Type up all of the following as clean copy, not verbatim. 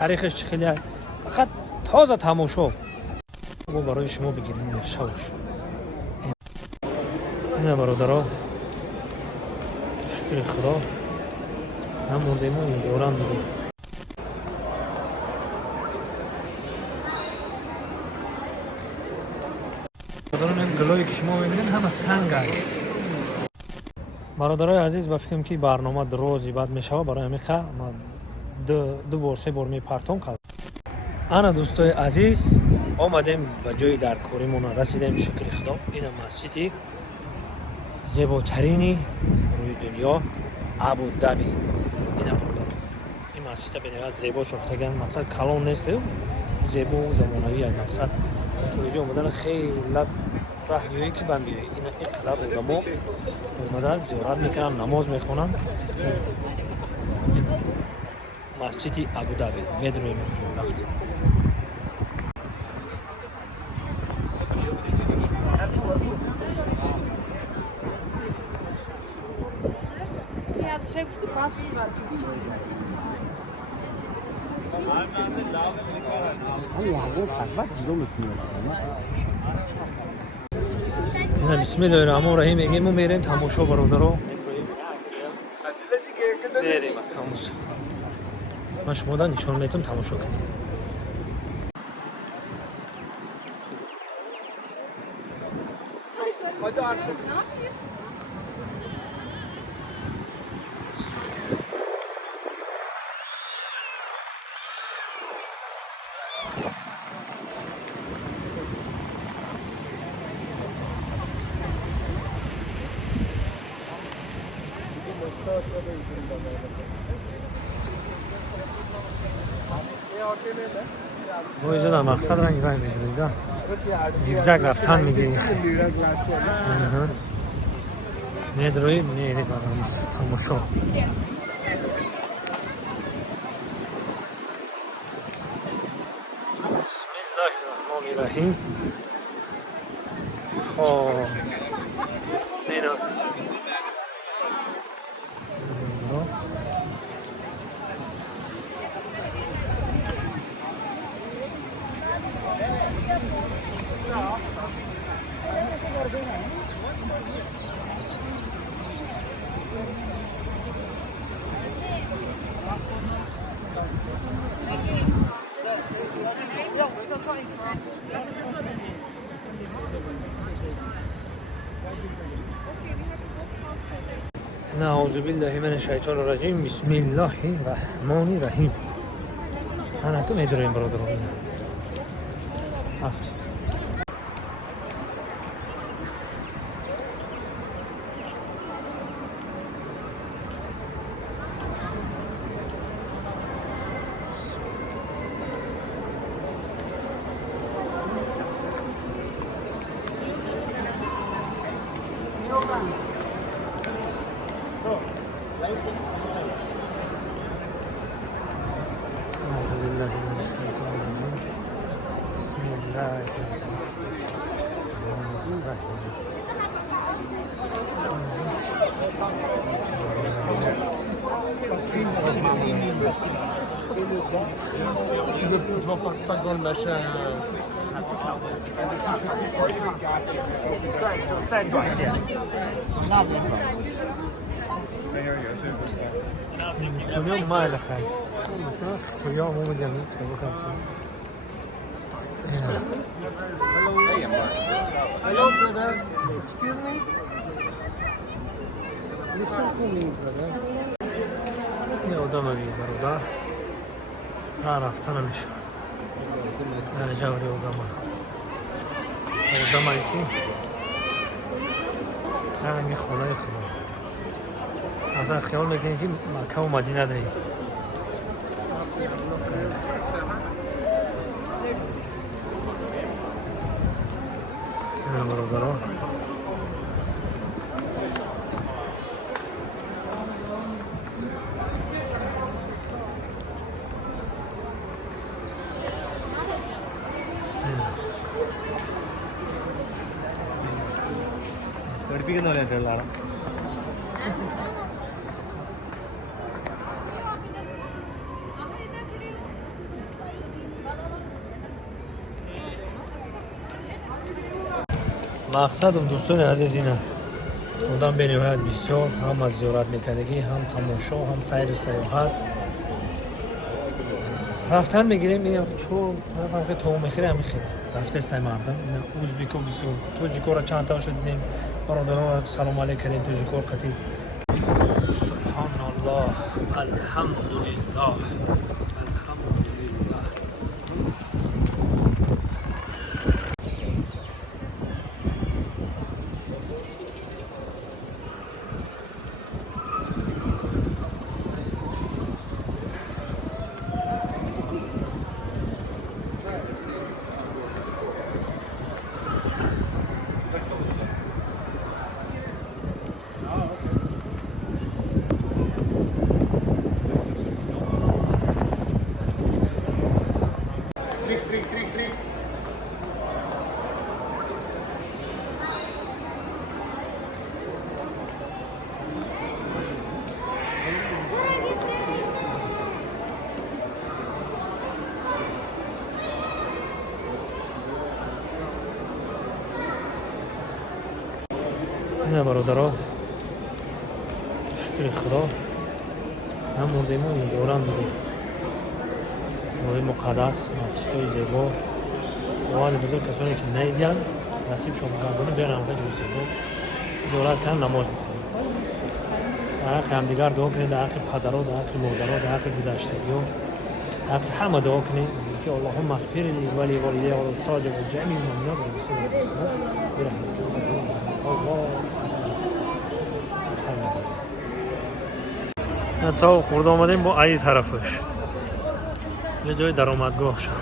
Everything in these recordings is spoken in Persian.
تاریخش خیلی فقط تازه تماشا ما برای شما بگیریم شوش. این برادرها شکر خدا نمونده ما اینجا هم دیدیم. برادران این گلایی که شما میبینید همه سنگ هست. برادرای عزیز با فکرم که برنامه درازی بعد میشه برای همیشه ما دو بار سه بار میپرتم کردم. انا دوستای عزیز آمدیم به جای در کوریمون رسیدیم شکر خدا. این مسجدی زیباترینی روی دنیا ابودابی. این برادر این مسجد بنیاد زیبا ساختگان مقصد کلان نیست زیبا و زمانوی مقصد تو اینجا اومدن خیلی راه بیایی که بم بیایی این اقلاب علما اومدن زیارت میکنن نماز میخونن. مسجدی ابودابی میدرویم رفتیم. بسم الله الرحمن الرحیم میگیم ما میریم تماشا برادرها میریم کاموس ما شما دا نشان میتونم تماشا کنیم. ما اینجا در مقصد رنگ میگیرید زیگزگ رفتن میگیرید ندروی نیری برامز تماشا. بسم الله الرحمن الرحیم. مینا نعوذ بالله من الشیطان الرجیم. بسم الله الرحمن الرحیم. انا که میدونیم برادران هفت سونيوم ما له خير سونيوم مو جميل تبغى Hello brother, excuse me. Listen to me brother. يا ودم أبي برودة عرفت أنا مش أنا جاوري ودم ودم أيتي أنا مخونا يخونا أصلا خيال مكاني كي مكة ومدينة ده أنا برودة പഠിപ്പിക്കുന്നവരായിട്ടുള്ള мақсадам дӯстони азиз ина одам бениҳоят бисёр ҳам аз зиёратмекардагӣ ҳам тамошо ҳам сайру сайёҳат рафтан мегирем чор тарафам ки таом мехӯре ҳамин рафта сай мардам ина ӯзбеко бисёр тоҷикора чандтаошо дидем бародаронро салом алейк кардем тоҷикор қатӣ субҳаналлоҳ алҳамдулиллоҳ алҳамдулиллаҳ. ина бародаро шукри худо намурдему инҷорам дидем ҷои муқаддас масҷидҳои зебо худованди бузург касоне ки надидиянд насибшон гардони биён ҳамқа ҷои зебо зиёрат карданд намоз бихонанд дар ҳаққи ҳамдигар дуо кунед дар ҳаққи падаро дар ҳаққи модаро дар ҳаққи гузаштагиҳо дар ҳаққи ҳама дуо кунед ки аллоҳумма ғфирли ва ливолидайя ва лиустози ва ҷамиъи муъминот ва мусlimот то хурд омадем бо аи тарафаш ҷо ҷои даромадгоҳ шад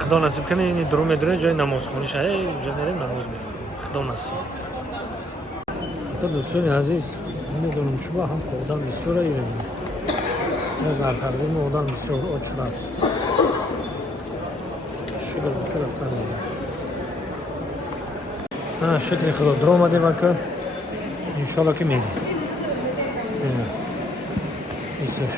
худо насиб кане ини дуру медуре ҷои намозхонӣ шад ҷо мерем намоз мехонем худо насиб. дӯстони азиз медонам чуба ҳам одам бисёр ирем дар тақдими одам бисёр очрад шукр гуфта рафтан мегирем шукри худо дур омадем ака иншоалло ки мерем бисёр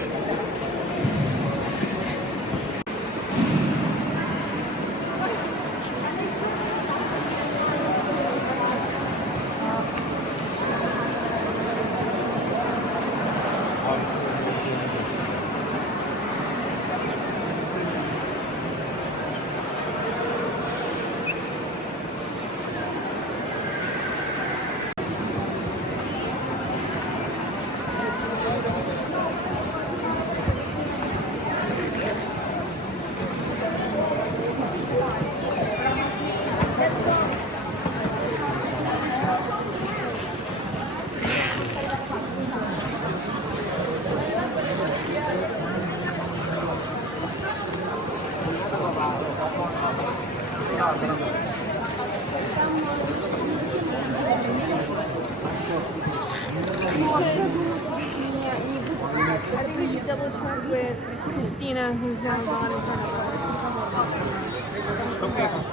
Double check with Christina, who's now gone in front of us.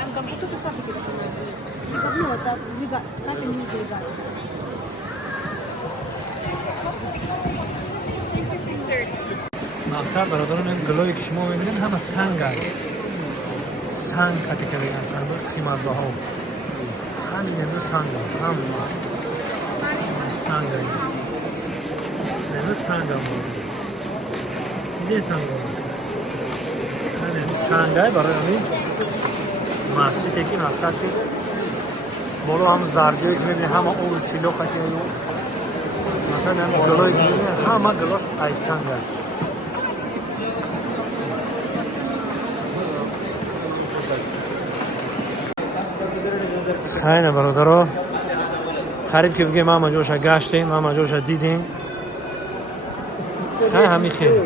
And tampoco te sabe que no, that we got not the new day got. 6:30. مقصد برادران این گلویی که شما می‌بینید همه سنگ هست. سنگ کاتیکلی هستن با قیمت‌ها. همین اینو سنگ هست. هم سنگ هست. اینو سنگ هست. دیگه سنگ هست. همین سنگ هست برای همین مسجدی که مقصد که بالا هم زرجی که می‌بینید همه اول چیلو خاطی هست. مثلا هم گلوی می‌بینید همه گلوش ای سنگ هست. خیلی برادرها قریب که بگیم ما جوشا گشتیم ما جوشا دیدیم خیلی همی خیلی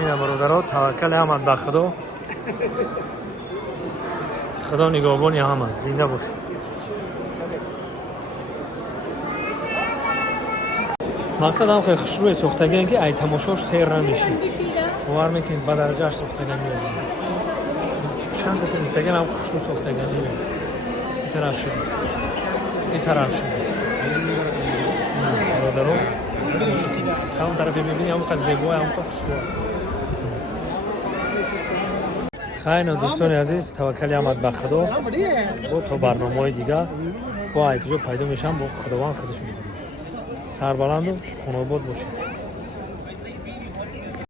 این برادرها توکل احمد به خدا خدا نگهبان احمد زنده باشه مقصد هم خیلی خوشروی سوختگی که ای تماشاش سیر نمیشه باور میکنید به درجهش سوختگی میاد چند تا اینستاگرام هم خوشرو سوختگی میاد این طرف شد این طرف شد نه برادرو همون طرف میبینی همون زیبا همون خوشگل. خیلی دوستان عزیز توکلی آمد به خدا. با تو برنامه‌های دیگه با یک جا پیدا میشم با خداوند خودش میگم. سربلند و خانواد باشید.